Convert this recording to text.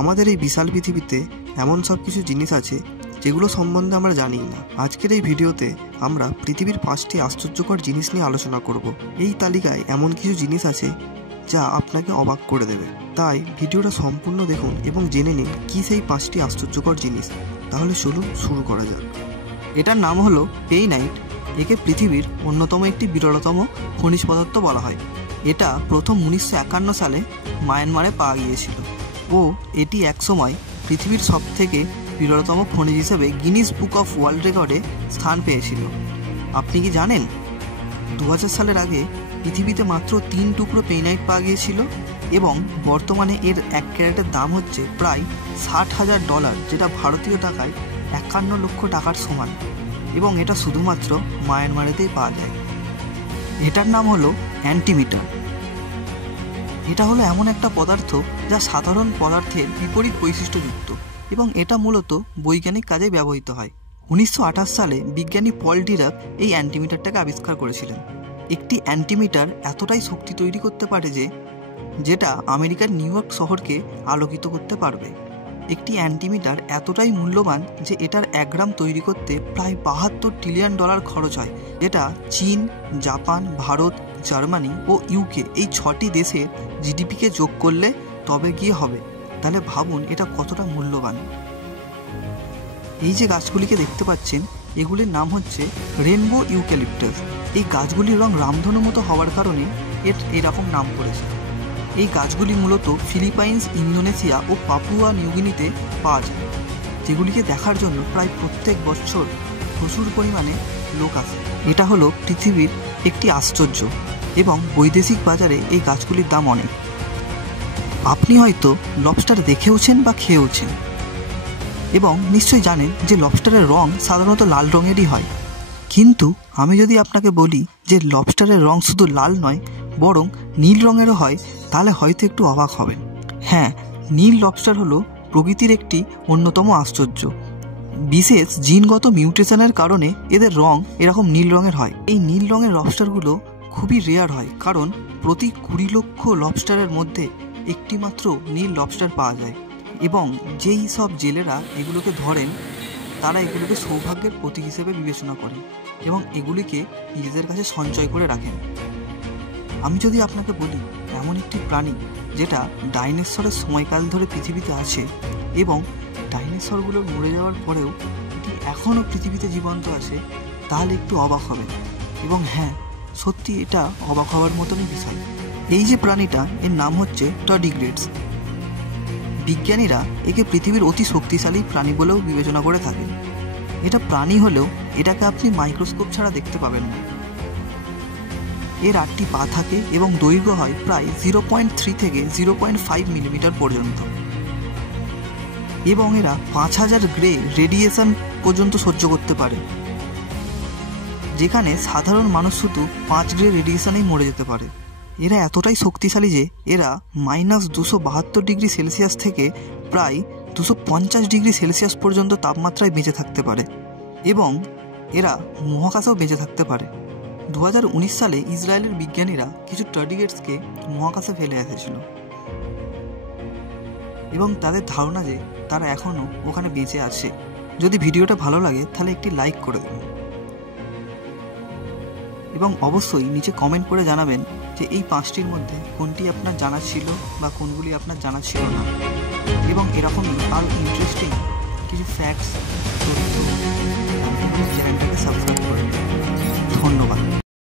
আমাদের এই বিশাল পৃথিবীতে এমন সব কিছু জিনিস আছে যেগুলো সম্বন্ধে আমরা জানি না। আজকের এই ভিডিওতে আমরা পৃথিবীর 5টি আশ্চর্যকর জিনিস নিয়ে আলোচনা করব। এই তালিকায় এমন কিছু জিনিস আছে যা আপনাকে অবাক করে দেবে। তাই ভিডিওটা সম্পূর্ণ দেখুন এবং জেনে নিন কী সেই 5টি আশ্চর্যকর জিনিস। তাহলে চলুন শুরু করা যাক। এটার নাম হলো পেইনাইট। একে পৃথিবীর অন্যতম একটি বিরলতম খনিজ পদার্থ বলা হয়। এটা প্রথম 1951 সালে মায়ানমারে পাওয়া গিয়েছিল ও এটি একসময় পৃথিবীর সবথেকে বিরলতম খনিজ হিসেবে গিনিস বুক অফ ওয়ার্ল্ড রেকর্ডে স্থান পেয়েছিল। আপনি কি জানেন 2000 সালের আগে পৃথিবীতে মাত্র 3 টুকরো পেইনাইট পাওয়া গিয়েছিল এবং বর্তমানে এর 1 ক্যারেটের দাম হচ্ছে প্রায় $60,000, যেটা ভারতীয় টাকায় 51 লক্ষ টাকার সমান, এবং এটা শুধুমাত্র মায়ানমারেতেই পাওয়া যায়। এটার নাম হলো অ্যান্টিমিটার। এটা হলো এমন একটা পদার্থ যা সাধারণ পদার্থের বিপরীত বৈশিষ্ট্যযুক্ত এবং এটা মূলত বৈজ্ঞানিক কাজে ব্যবহৃত হয়। 1928 সালে বিজ্ঞানী পল ডিরাক এই অ্যান্টিমিটারটাকে আবিষ্কার করেছিলেন। একটি অ্যান্টিমিটার এতটাই শক্তি তৈরি করতে পারে যেটা আমেরিকার নিউ ইয়র্ক শহরকে আলোকিত করতে পারবে। একটি অ্যান্টিমিটার এতটাই মূল্যবান যে এটার 1 গ্রাম তৈরি করতে প্রায় $72 ট্রিলিয়ন খরচ হয়, যেটা চীন, জাপান, ভারত, জার্মানি ও ইউকে এই 6টি দেশের জিডিপিকে যোগ করলে তবে গিয়ে হবে। তাহলে ভাবুন এটা কতটা মূল্যবান। এই যে গাছগুলিকে দেখতে পাচ্ছেন এগুলির নাম হচ্ছে রেনবো ইউক্যালিপটাস। এই গাছগুলির রং রামধনুর মতো হওয়ার কারণে এরকম নাম পড়েছে। এই গাছগুলি মূলত ফিলিপাইন্স, ইন্দোনেশিয়া ও পাপুয়া নিউগিনিতে পাওয়া যায়, যেগুলিকে দেখার জন্য প্রায় প্রত্যেক বছর প্রচুর পরিমাণে লোক আসে। এটা হলো পৃথিবীর একটি আশ্চর্য এবং বৈদেশিক বাজারে এই গাছগুলির দাম অনেক। আপনি হয়তো লবস্টার দেখেওছেন বা খেয়েওছেন এবং নিশ্চয়ই জানেন যে লবস্টারের রং সাধারণত লাল রঙেরই হয়। কিন্তু আমি যদি আপনাকে বলি যে লবস্টারের রং শুধু লাল নয় বরং নীল রঙেরও হয়, তাহলে হয়তো একটু অবাক হবেন। হ্যাঁ, নীল লবস্টার হলো প্রকৃতির একটি অন্যতম আশ্চর্য। বিশেষ জিনগত মিউটেশনের কারণে এদের রং এরকম নীল রঙের হয়। এই নীল রঙের লবস্টারগুলো খুবই রেয়ার হয়, কারণ প্রতি 20 লক্ষ লবস্টারের মধ্যে একটি মাত্র নীল লবস্টার পাওয়া যায় এবং যেই সব জেলেরা এগুলোকে ধরেন তারা এগুলোকে সৌভাগ্যের প্রতীক হিসেবে বিবেচনা করেন এবং এগুলিকে নিজেদের কাছে সঞ্চয় করে রাখেন। আমি যদি আপনাকে বলি এমন একটি প্রাণী যেটা ডাইনোসরের সময়কাল ধরে পৃথিবীতে আছে এবং ডাইনোসরগুলো মরে যাওয়ার পরেও এটি এখনও পৃথিবীতে জীবন্ত আছে, তাহলে একটু অবাক হবেন। এবং হ্যাঁ, সত্যি এটা অবাক হওয়ার মতনই বিষয়। এই যে প্রাণীটা, এর নাম হচ্ছে টার্ডিগ্রেডস। বিজ্ঞানীরা একে পৃথিবীর অতি শক্তিশালী প্রাণী বলেও বিবেচনা করে থাকেন। এটা প্রাণী হলেও এটাকে আপনি মাইক্রোস্কোপ ছাড়া দেখতে পাবেন না। এর 8টি পা থাকে এবং দৈর্ঘ্য হয় প্রায় 0.3 থেকে 0.5 মিলিমিটার পর্যন্ত এবং এরা 5000 গ্রে রেডিয়েশন পর্যন্ত সহ্য করতে পারে, যেখানে সাধারণ মানুষ শুধু 5 গ্রে রেডিয়েশনেই মরে যেতে পারে। এরা এতটাই শক্তিশালী যে এরা -272 ডিগ্রি সেলসিয়াস থেকে প্রায় 250 ডিগ্রি সেলসিয়াস পর্যন্ত তাপমাত্রায় বেঁচে থাকতে পারে এবং এরা মহাকাশেও বেঁচে থাকতে পারে। 2019 সালে ইসরায়েলের বিজ্ঞানীরা কিছু টার্ডিগ্রেডসকে মহাকাশে ফেলে এসেছিল এবং তাদের ধারণা যে তারা এখনও ওখানে বেঁচে আছে। যদি ভিডিওটা ভালো লাগে তাহলে একটি লাইক করে দেবেন এবং অবশ্যই নিচে কমেন্ট করে জানাবেন যে এই 5টির মধ্যে কোনটি আপনার জানা ছিল বা কোনগুলি আপনার জানা ছিল না। এবং এরকমই আরও ইন্টারেস্টিং কিছু ফ্যাক্টস